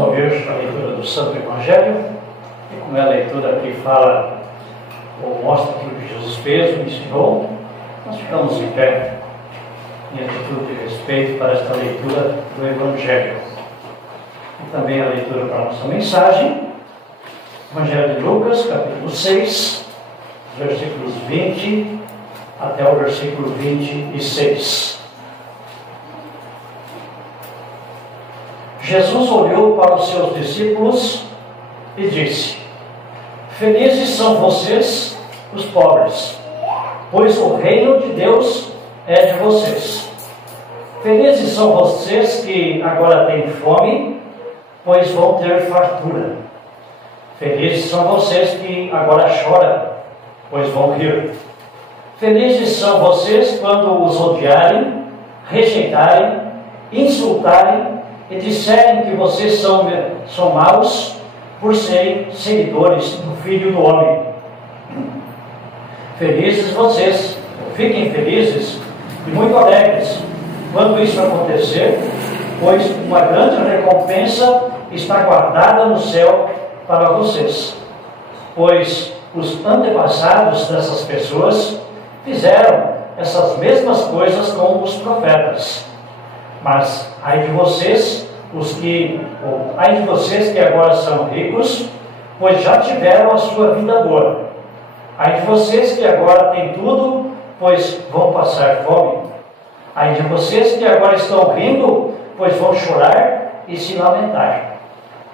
ouvir a leitura do Santo Evangelho, e como é a leitura que fala ou mostra aquilo que Jesus fez, me ensinou, nós ficamos em pé em atitude de respeito para esta leitura do Evangelho. E também a leitura para a nossa mensagem, Evangelho de Lucas, capítulo 6, versículos 20 até o versículo 26. Jesus olhou para os seus discípulos e disse: Felizes são vocês, os pobres, pois o reino de Deus é de vocês. Felizes são vocês que agora têm fome, pois vão ter fartura. Felizes são vocês que agora choram, pois vão rir. Felizes são vocês quando os odiarem, rejeitarem, insultarem e disserem que vocês são maus por serem seguidores do Filho do Homem. Felizes vocês, fiquem felizes e muito alegres quando isso acontecer, pois uma grande recompensa está guardada no céu para vocês. Pois os antepassados dessas pessoas fizeram essas mesmas coisas com os profetas. Mas ai de vocês que agora são ricos, pois já tiveram a sua vida boa. Ai de vocês que agora têm tudo, pois vão passar fome. Ai de vocês que agora estão rindo, pois vão chorar e se lamentar.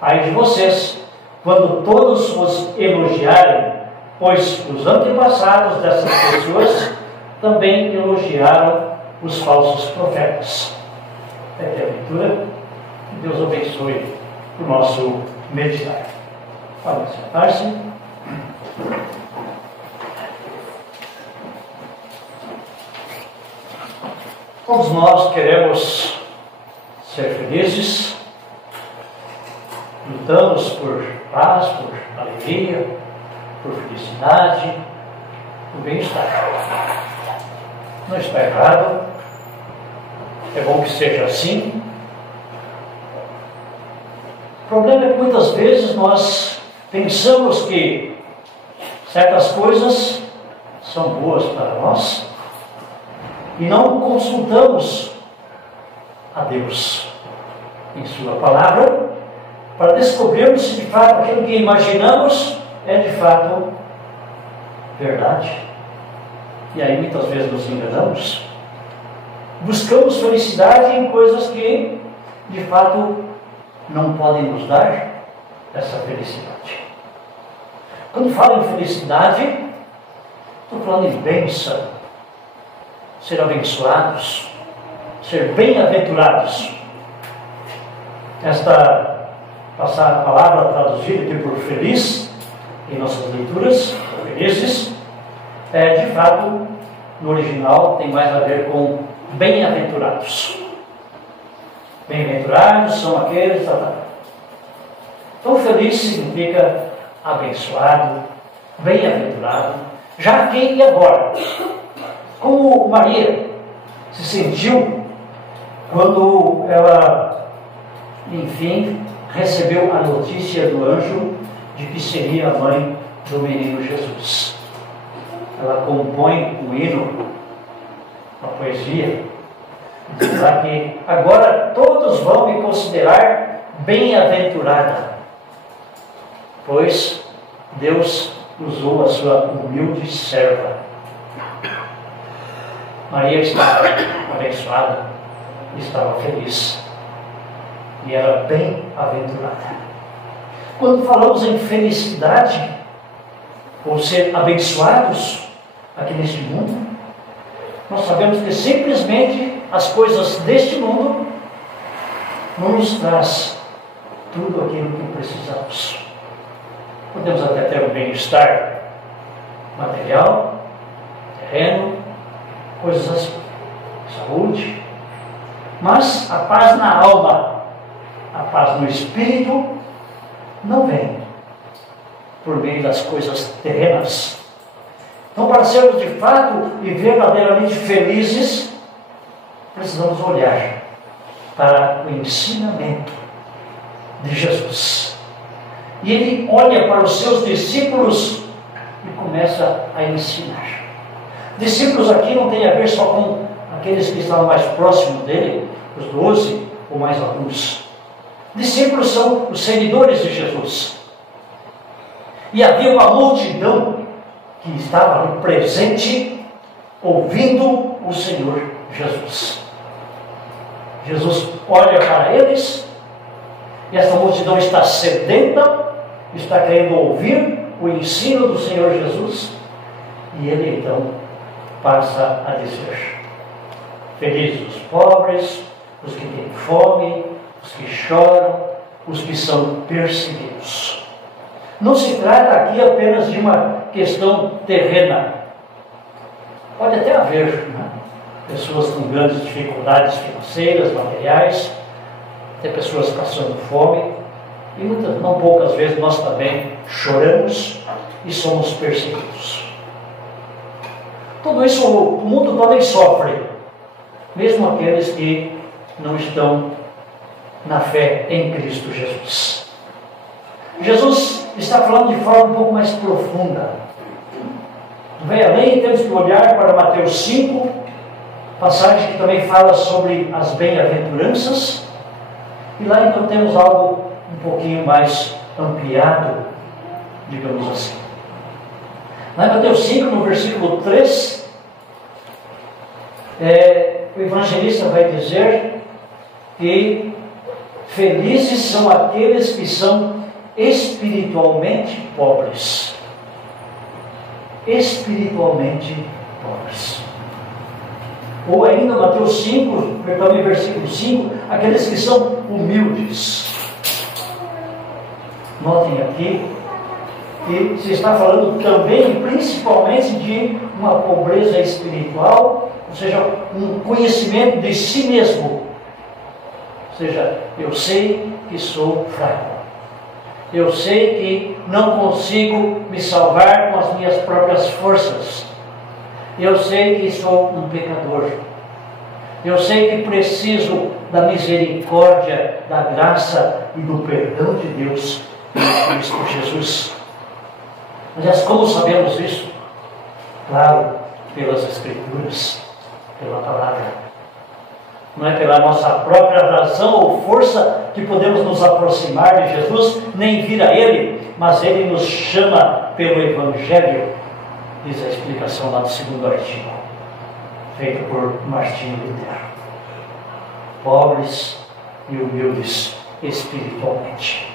Ai de vocês, quando todos os elogiarem, pois os antepassados dessas pessoas também elogiaram os falsos profetas. É a leitura. Que Deus abençoe o nosso meditar. Pode sentar-se. Todos nós queremos ser felizes, lutamos por paz, por alegria, por felicidade, por bem-estar. Não está errado, é bom que seja assim. O problema é que muitas vezes nós pensamos que certas coisas são boas para nós e não consultamos a Deus em Sua Palavra para descobrirmos se de fato aquilo que imaginamos é de fato verdade. E aí muitas vezes nos enganamos. Buscamos felicidade em coisas que de fato não podem nos dar essa felicidade. Quando falo em felicidade, estou falando em bênção, ser abençoados, ser bem-aventurados. Esta palavra traduzida aqui por feliz, em nossas leituras, felizes, de fato, no original tem mais a ver com bem-aventurados. Bem-aventurados são aqueles... Então, feliz significa abençoado, bem-aventurado, já aqui e agora. Como Maria se sentiu quando ela, enfim, recebeu a notícia do anjo de que seria a mãe do menino Jesus. Ela compõe um hino, uma poesia, dizendo que agora todos vão me considerar bem-aventurada, pois Deus usou a sua humilde serva. Maria estava abençoada, estava feliz e era bem-aventurada. Quando falamos em felicidade, ou ser abençoados aqui neste mundo, nós sabemos que simplesmente as coisas deste mundo não nos traz tudo aquilo que precisamos. Podemos até ter um bem-estar material, terreno, coisas assim, saúde, mas a paz na alma, a paz no espírito, não vem por meio das coisas terrenas. Então, para sermos de fato e verdadeiramente felizes, precisamos olhar para o ensinamento de Jesus. E ele olha para os seus discípulos e começa a ensinar. Discípulos aqui não tem a ver só com aqueles que estavam mais próximos dele, os 12 ou mais alguns. Discípulos são os seguidores de Jesus. E havia uma multidão que estava ali presente, ouvindo o Senhor Jesus. Jesus olha para eles, e essa multidão está sedenta, está querendo ouvir o ensino do Senhor Jesus, e ele então passa a dizer: felizes os pobres, os que têm fome, os que choram, os que são perseguidos. Não se trata aqui apenas de uma questão terrena. Pode até haver, né, pessoas com grandes dificuldades financeiras, materiais, até pessoas passando fome, e muitas, não poucas vezes nós também choramos e somos perseguidos. Tudo isso o mundo também sofre, mesmo aqueles que não estão na fé em Cristo Jesus. Jesus está falando de forma um pouco mais profunda. Vai além, temos que olhar para Mateus 5, passagem que também fala sobre as bem-aventuranças, e lá então temos algo um pouquinho mais ampliado, digamos assim. Lá em Mateus 5, no versículo 3, o evangelista vai dizer que felizes são aqueles que são espiritualmente pobres. Espiritualmente pobres. Ou ainda Mateus 5, também versículo 5, aqueles que são humildes. Notem aqui que se está falando também, principalmente, de uma pobreza espiritual, ou seja, um conhecimento de si mesmo. Ou seja, eu sei que sou fraco. Eu sei que não consigo me salvar com as minhas próprias forças. Eu sei que sou um pecador. Eu sei que preciso da misericórdia, da graça e do perdão de Deus em Cristo Jesus. Aliás, como sabemos isso? Claro, pelas Escrituras, pela palavra. Não é pela nossa própria razão ou força que podemos nos aproximar de Jesus, nem vir a Ele, mas Ele nos chama pelo Evangelho, diz a explicação lá do segundo artigo, feito por Martinho Lutero. Pobres e humildes espiritualmente.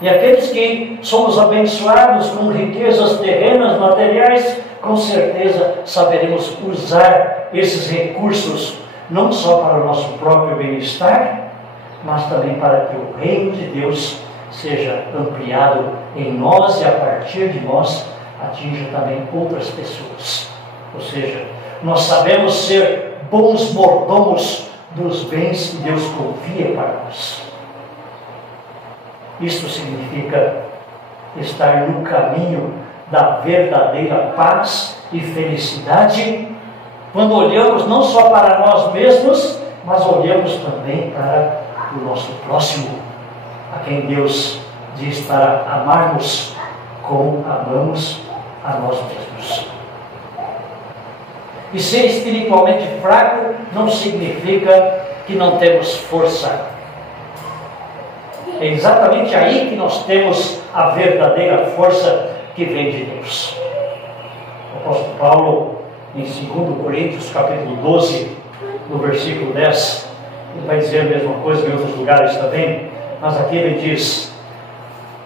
E aqueles que somos abençoados com riquezas terrenas, materiais, com certeza saberemos usar esses recursos, não só para o nosso próprio bem-estar, mas também para que o reino de Deus seja ampliado em nós e a partir de nós atinja também outras pessoas. Ou seja, nós sabemos ser bons mordomos dos bens que Deus confia para nós. Isto significa estar no caminho da verdadeira paz e felicidade, quando olhamos não só para nós mesmos, mas olhamos também para o nosso próximo, a quem Deus diz para amarmos como amamos a nós mesmos. E ser espiritualmente fraco não significa que não temos força. É exatamente aí que nós temos a verdadeira força que vem de Deus. O apóstolo Paulo, em 2 Coríntios, capítulo 12, no versículo 10, ele vai dizer a mesma coisa em outros lugares também, mas aqui ele diz: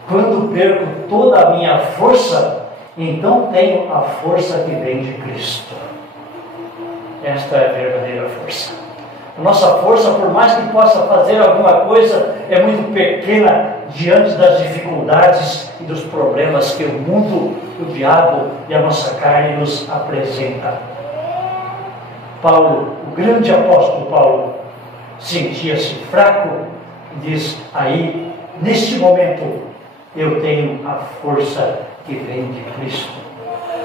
quando perco toda a minha força, então tenho a força que vem de Cristo. Esta é a verdadeira força. A nossa força, por mais que possa fazer alguma coisa, é muito pequena diante das dificuldades e dos problemas que o mundo, o diabo e a nossa carne nos apresenta. Paulo, o grande apóstolo Paulo, sentia-se fraco e diz: aí, neste momento, eu tenho a força que vem de Cristo,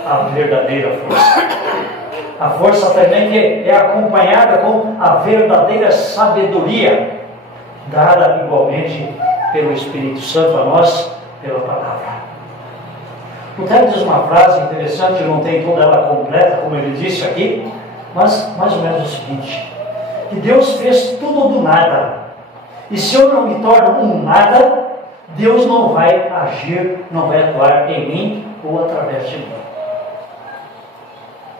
a verdadeira força. A força também que é acompanhada com a verdadeira sabedoria, dada igualmente pelo Espírito Santo, a nós pela palavra. Lutero diz uma frase interessante, eu não tenho toda ela completa, como ele disse aqui, mas mais ou menos o seguinte: que Deus fez tudo do nada, e se eu não me torno um nada, Deus não vai agir, não vai atuar em mim ou através de mim.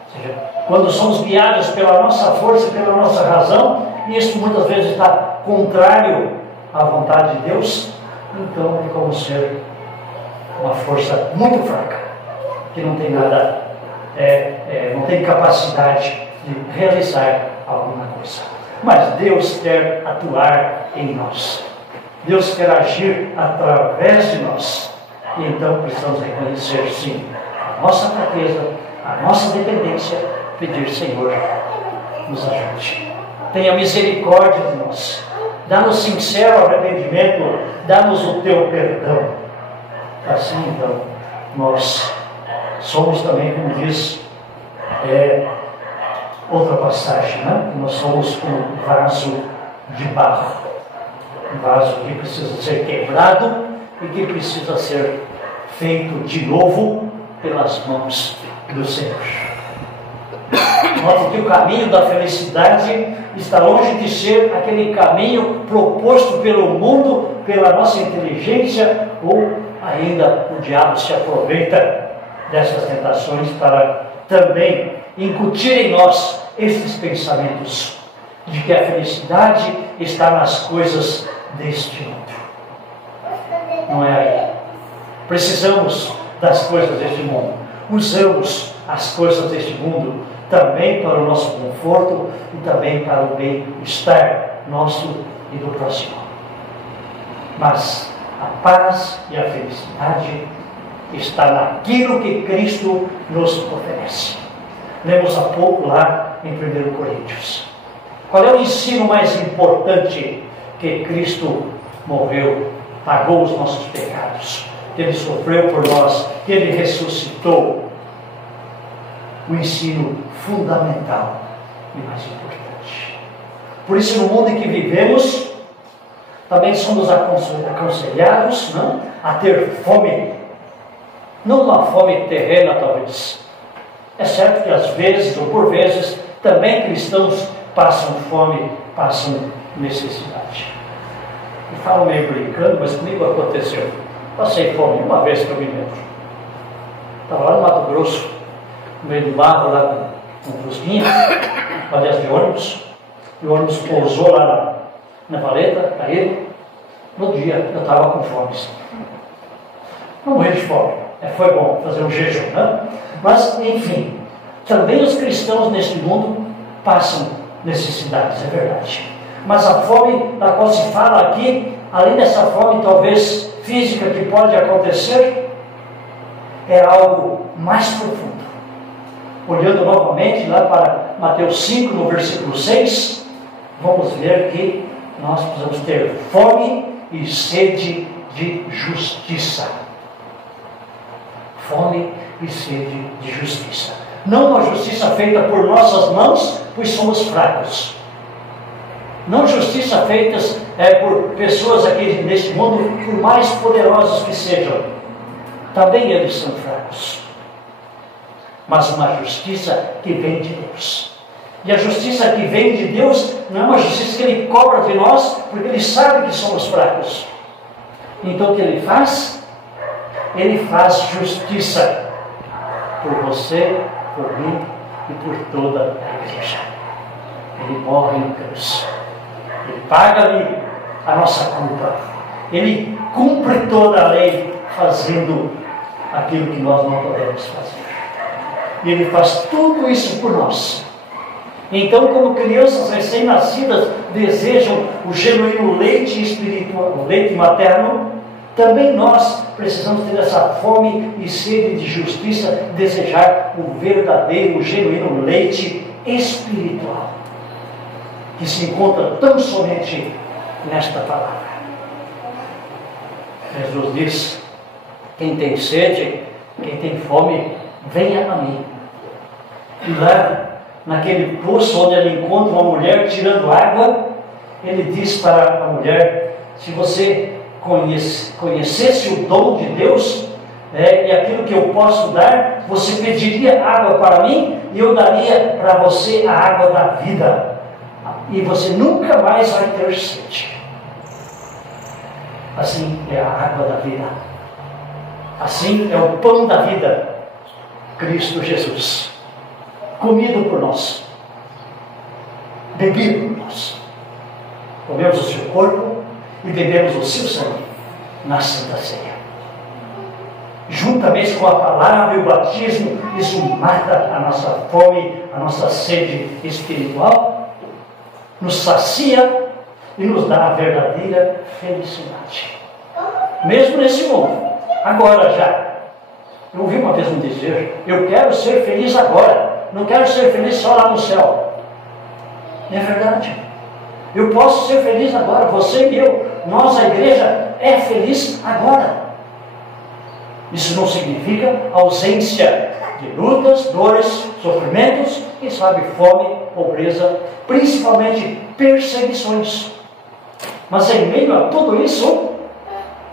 Ou seja, quando somos guiados pela nossa força e pela nossa razão, e isso muitas vezes está contrário à vontade de Deus, então é como ser uma força muito fraca, que não tem nada, não tem capacidade de realizar alguma coisa. Mas Deus quer atuar em nós. Deus quer agir através de nós. E então precisamos reconhecer, sim, a nossa fraqueza, a nossa dependência, pedir: Senhor, nos ajude. Tenha misericórdia de nós. Dá-nos sincero arrependimento, dá-nos o teu perdão. Assim, então, nós somos também, como diz outra passagem, né? Nós somos um vaso de barro. Um vaso que precisa ser quebrado e que precisa ser feito de novo pelas mãos do Senhor. Note que o caminho da felicidade está longe de ser aquele caminho proposto pelo mundo, pela nossa inteligência, ou ainda o diabo se aproveita dessas tentações para também incutir em nós esses pensamentos de que a felicidade está nas coisas deste mundo. Não é aí. Precisamos das coisas deste mundo. Usamos as coisas deste mundo também para o nosso conforto e também para o bem-estar nosso e do próximo. Mas a paz e a felicidade está naquilo que Cristo nos oferece. Lemos há pouco lá em 1 Coríntios. Qual é o ensino mais importante? Que Cristo morreu, pagou os nossos pecados, que Ele sofreu por nós, que Ele ressuscitou. O ensino fundamental e mais importante. Por isso, no mundo em que vivemos, também somos aconselhados, não, a ter fome. Não uma fome terrena, talvez. É certo que às vezes, ou por vezes, também cristãos passam fome, passam necessidade. Eu falo meio brincando, mas comigo aconteceu. Passei fome uma vez que eu me lembro. Estava lá no Mato Grosso, no meio do barro, lá com Fusquinha, aliás de ônibus, e o ônibus pousou lá na valeta, caiu. No dia eu estava com fome. Não morri de fome. Foi bom fazer um jejum, né? Mas, enfim, também os cristãos neste mundo passam necessidades, é verdade. Mas a fome da qual se fala aqui, além dessa fome talvez física que pode acontecer, é algo mais profundo. Olhando novamente lá para Mateus 5, no versículo 6, vamos ver que nós precisamos ter fome e sede de justiça. Fome e sede de justiça. Não uma justiça feita por nossas mãos, pois somos fracos. Não justiça feita por pessoas aqui neste mundo, por mais poderosos que sejam. Também eles são fracos. Mas uma justiça que vem de Deus. E a justiça que vem de Deus não é uma justiça que Ele cobra de nós, porque Ele sabe que somos fracos. Então o que Ele faz? Ele faz justiça por você, por mim e por toda a igreja. Ele morre na cruz. Ele paga ali a nossa culpa. Ele cumpre toda a lei, fazendo aquilo que nós não podemos fazer. E Ele faz tudo isso por nós. Então, como crianças recém-nascidas desejam o genuíno leite espiritual, o leite materno, também nós precisamos ter essa fome e sede de justiça, desejar o verdadeiro, o genuíno leite espiritual, que se encontra tão somente nesta palavra. Jesus diz: quem tem sede, quem tem fome, venha a mim. E lá, naquele poço onde ele encontra uma mulher tirando água, ele diz para a mulher: se você conhecesse o dom de Deus, e aquilo que eu posso dar, você pediria água para mim e eu daria para você a água da vida. E você nunca mais vai ter sede. Assim é a água da vida. Assim é o pão da vida, Cristo Jesus, comido por nós, bebido por nós. Comemos o seu corpo e bebemos o seu sangue na Santa Ceia. Juntamente com a palavra e o batismo, isso mata a nossa fome, a nossa sede espiritual, nos sacia e nos dá a verdadeira felicidade. Mesmo nesse mundo, agora já. Eu ouvi uma vez um dizer: eu quero ser feliz agora, não quero ser feliz só lá no céu. Não é verdade? Eu posso ser feliz agora, você e eu, nós, a igreja, é feliz agora. Isso não significa ausência de lutas, dores, sofrimentos, quem sabe fome, pobreza, principalmente perseguições. Mas em meio a tudo isso,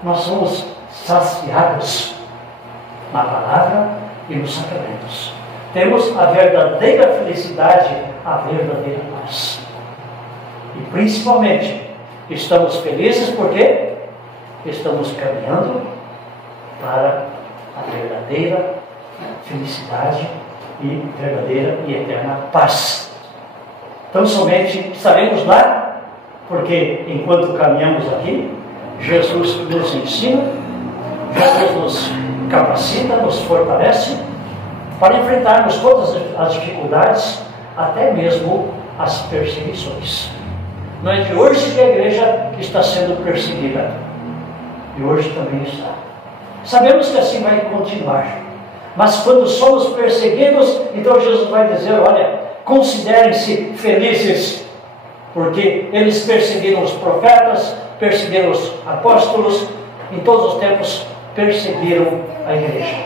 nós somos saciados na palavra e nos sacramentos. Temos a verdadeira felicidade, a verdadeira paz. E principalmente, estamos felizes porque estamos caminhando para a verdadeira felicidade e verdadeira e eterna paz. Então somente estaremos lá porque enquanto caminhamos aqui, Jesus nos ensina, Jesus nos capacita, nos fortalece para enfrentarmos todas as dificuldades, até mesmo as perseguições. Não é de hoje que a igreja está sendo perseguida, e hoje também está. Sabemos que assim vai continuar, mas quando somos perseguidos, então Jesus vai dizer: olha, considerem-se felizes, porque eles perseguiram os profetas, perseguiram os apóstolos, em todos os tempos perseguiram a igreja.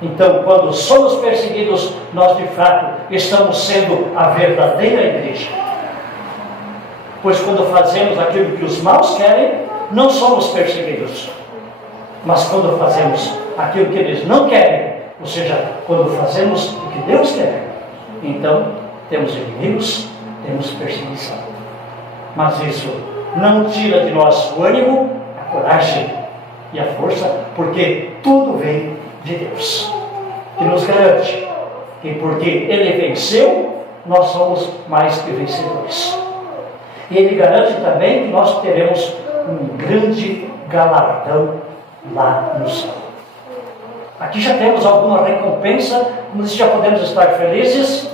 Então, quando somos perseguidos, nós de fato estamos sendo a verdadeira igreja. Pois quando fazemos aquilo que os maus querem, não somos perseguidos. Mas quando fazemos aquilo que eles não querem, ou seja, quando fazemos o que Deus quer, então temos inimigos, temos perseguição. Mas isso não tira de nós o ânimo, a coragem e a força, porque tudo vem de Deus, que nos garante que porque Ele venceu, nós somos mais que vencedores. E Ele garante também que nós teremos um grande galardão lá no céu. Aqui já temos alguma recompensa, já podemos estar felizes,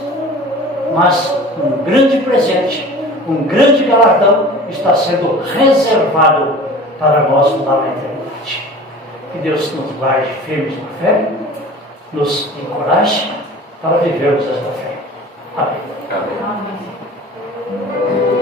mas um grande presente, um grande galardão está sendo reservado para nós lá na eternidade. Que Deus nos guarde firmes na fé, nos encoraje para vivermos esta fé. Amém. Amém.